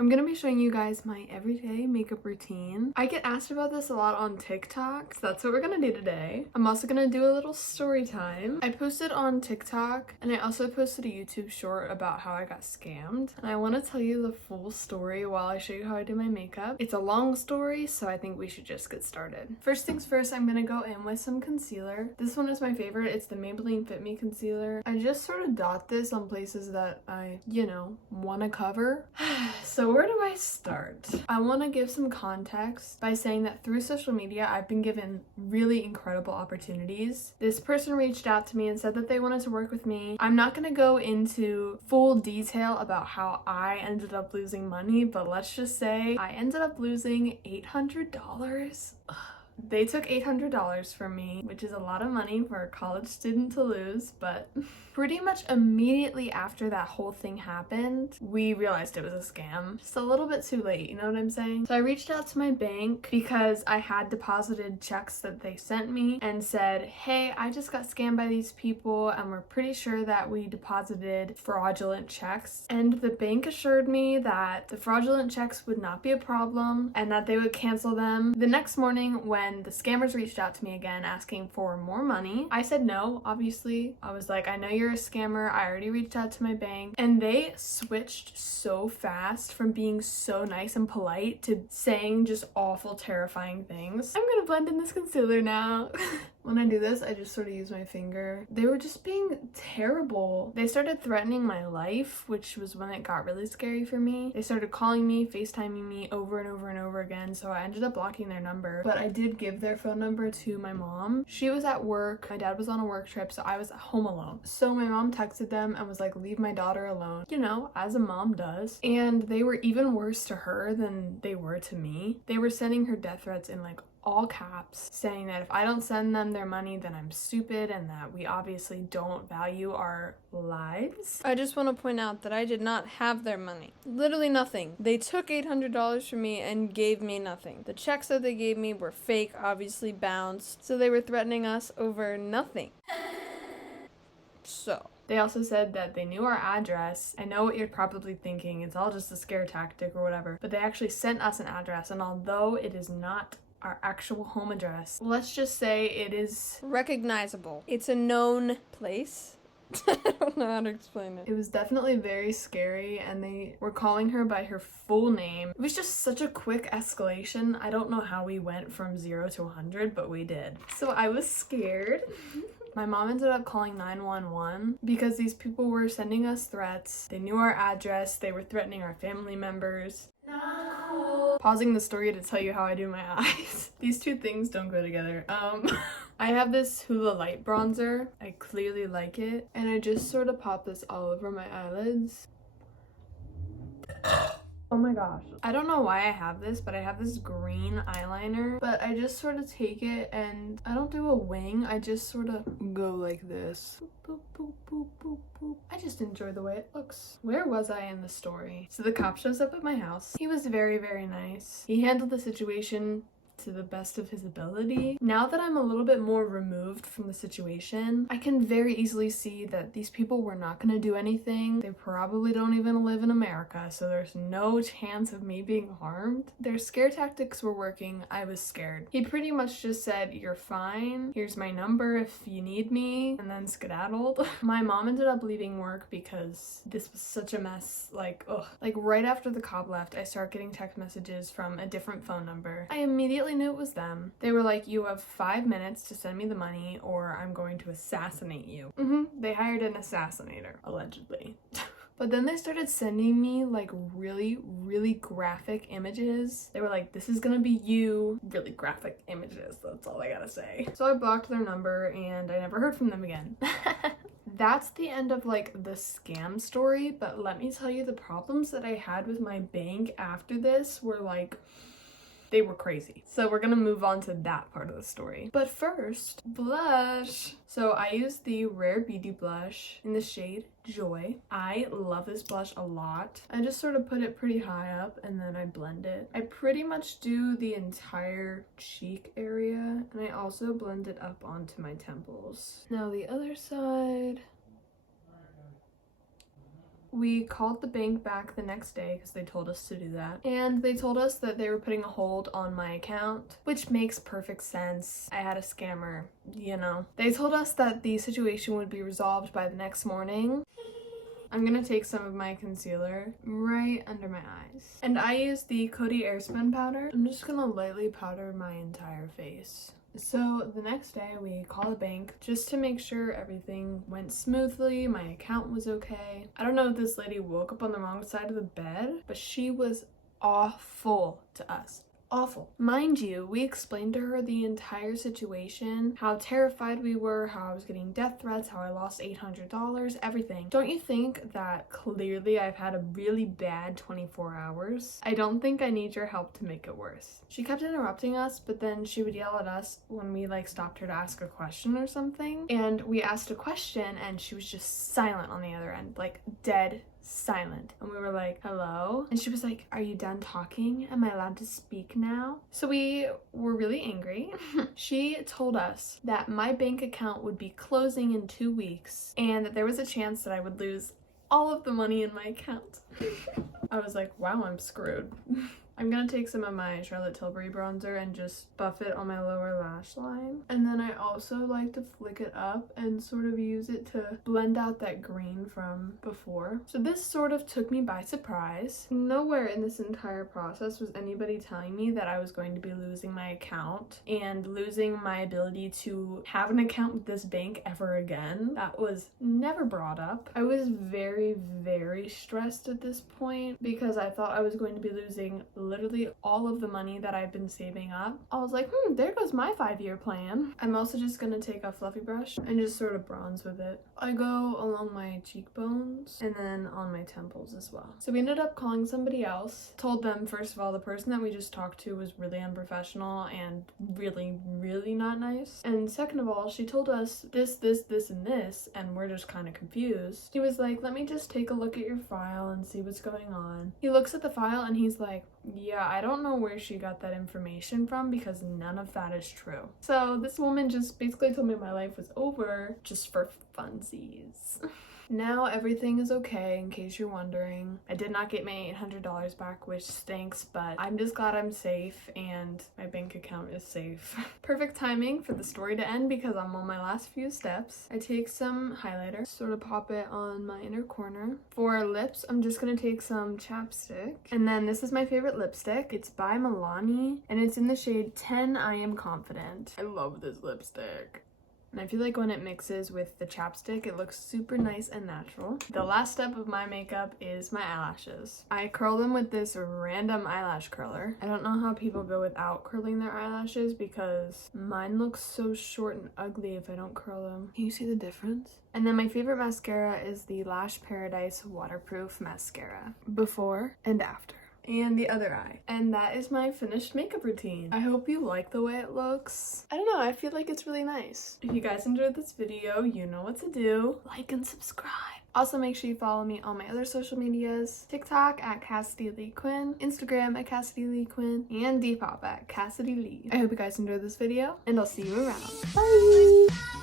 I'm gonna be showing you guys my everyday makeup routine. I get asked about this a lot on TikTok, so that's what we're gonna do today. I'm also gonna do a little story time. I posted on TikTok and I also posted a YouTube short about how I got scammed. And I want to tell you the full story while I show you how I do my makeup. It's a long story, so I think we should just get started. First things first, I'm gonna go in with some concealer. This one is my favorite. It's the Maybelline Fit Me concealer. I just sort of dot this on places that I, want to cover. So where do I start? I want to give some context by saying that through social media, I've been given really incredible opportunities. This person reached out to me and said that they wanted to work with me. I'm not going to go into full detail about how I ended up losing money, but let's just say I ended up losing $800. They took $800 from me, which is a lot of money for a college student to lose, but pretty much immediately after that whole thing happened, we realized it was a scam. Just a little bit too late, you know what I'm saying? So I reached out to my bank because I had deposited checks that they sent me and said, hey, I just got scammed by these people and we're pretty sure that we deposited fraudulent checks. And the bank assured me that the fraudulent checks would not be a problem and that they would cancel them. The next morning when the scammers reached out to me again asking for more money, I said no, obviously. I was like, I know you're a scammer. I already reached out to my bank. And they switched so fast from being so nice and polite to saying just awful, terrifying things. I'm gonna blend in this concealer now. When I do this, I just sort of use my finger. They were just being terrible. They started threatening my life, which was when it got really scary for me. They started calling me, FaceTiming me over and over and over again, so I ended up blocking their number. But I did give their phone number to my mom. She was at work. My dad was on a work trip, so I was at home alone. So my mom texted them and was like, leave my daughter alone. You know, as a mom does. And they were even worse to her than they were to me. They were sending her death threats in like all caps, saying that if I don't send them their money, then I'm stupid and that we obviously don't value our lives. I just want to point out that I did not have their money. Literally nothing. They took $800 from me and gave me nothing. The checks that they gave me were fake, obviously bounced, so they were threatening us over nothing. So they also said that they knew our address. I know what you're probably thinking, it's all just a scare tactic or whatever, but they actually sent us an address, and although it is not our actual home address, let's just say it is recognizable. It's a known place. I don't know how to explain it. It was definitely very scary, and they were calling her by her full name. It was just such a quick escalation. I don't know how we went from 0 to 100, but we did. So I was scared. My mom ended up calling 911 because these people were sending us threats. They knew our address. They were threatening our family members. Not cool. Pausing the story to tell you how I do my eyes. These two things don't go together. I have this Hoola light bronzer. I clearly like it. And I just sort of pop this all over my eyelids. Oh my gosh. I don't know why I have this, but I have this green eyeliner. But I just sort of take it and I don't do a wing. I just sort of go like this. Boop, boop, boop, boop, boop. I just enjoy the way it looks. Where was I in the story? So the cop shows up at my house. He was very, very nice. He handled the situation to the best of his ability. Now that I'm a little bit more removed from the situation, I can very easily see that these people were not going to do anything. They probably don't even live in America, so there's no chance of me being harmed. Their scare tactics were working. I was scared. He pretty much just said, you're fine, here's my number if you need me, and then skedaddled. My mom ended up leaving work because this was such a mess. Like, ugh. Like right after the cop left, I started getting text messages from a different phone number. I immediately knew it was them. They were like, you have 5 minutes to send me the money or I'm going to assassinate you. They hired an assassinator, allegedly. But then they started sending me like really, really graphic images. They were like, this is gonna be you. Really graphic images, that's all I gotta say. So I blocked their number and I never heard from them again. That's the end of like the scam story, but let me tell you, the problems that I had with my bank after this were like, they were crazy. So we're gonna move on to that part of the story. But first, blush. So I use the Rare Beauty blush in the shade Joy. I love this blush a lot. I just sort of put it pretty high up and then I blend it. I pretty much do the entire cheek area, and I also blend it up onto my temples. Now the other side. We called the bank back the next day because they told us to do that. And they told us that they were putting a hold on my account, which makes perfect sense. I had a scammer, you know. They told us that the situation would be resolved by the next morning. I'm gonna take some of my concealer right under my eyes. And I use the Coty Airspun powder. I'm just gonna lightly powder my entire face. So the next day we call the bank just to make sure everything went smoothly, my account was okay. I don't know if this lady woke up on the wrong side of the bed, but she was awful to us. Awful. Mind you, we explained to her the entire situation, how terrified we were, how I was getting death threats, how I lost $800, everything. Don't you think that clearly I've had a really bad 24 hours? I don't think I need your help to make it worse. She kept interrupting us, but then she would yell at us when we stopped her to ask a question or something. And we asked a question and she was just silent on the other end, dead silent. And we were like, hello? And she was like, are you done talking? Am I allowed to speak now? So we were really angry. She told us that my bank account would be closing in 2 weeks and that there was a chance that I would lose all of the money in my account. I was like, wow, I'm screwed. I'm gonna take some of my Charlotte Tilbury bronzer and just buff it on my lower lash line. And then I also like to flick it up and sort of use it to blend out that green from before. So this sort of took me by surprise. Nowhere in this entire process was anybody telling me that I was going to be losing my account and losing my ability to have an account with this bank ever again. That was never brought up. I was very, very stressed at this point because I thought I was going to be losing literally all of the money that I've been saving up. I was like, there goes my 5-year plan. I'm also just gonna take a fluffy brush and just sort of bronze with it. I go along my cheekbones and then on my temples as well. So we ended up calling somebody else. Told them, first of all, the person that we just talked to was really unprofessional and really, really not nice. And second of all, she told us this, and this, and we're just kind of confused. He was like, let me just take a look at your file and see what's going on. He looks at the file and he's like, yeah, I don't know where she got that information from because none of that is true. So this woman just basically told me my life was over just for funsies. Now everything is okay, in case you're wondering. I did not get my $800 back, which stinks, but I'm just glad I'm safe and my bank account is safe. Perfect timing for the story to end because I'm on my last few steps. I take some highlighter, sort of pop it on my inner corner. For lips, I'm just gonna take some chapstick. And then this is my favorite lipstick. It's by Milani and it's in the shade 10 I Am Confident. I love this lipstick. And I feel like when it mixes with the chapstick, it looks super nice and natural. The last step of my makeup is my eyelashes. I curl them with this random eyelash curler. I don't know how people go without curling their eyelashes because mine looks so short and ugly if I don't curl them. Can you see the difference? And then my favorite mascara is the Lash Paradise Waterproof Mascara. Before and after. And the other eye. And that is my finished makeup routine. I hope you like the way it looks. I don't know, I feel like it's really nice. If you guys enjoyed this video, you know what to do. Like and subscribe. Also, make sure you follow me on my other social medias. TikTok at cassidyleighquinn, Instagram at cassidyleighquinn, and Depop at cassidyleigh. I hope you guys enjoyed this video, and I'll see you around. Bye!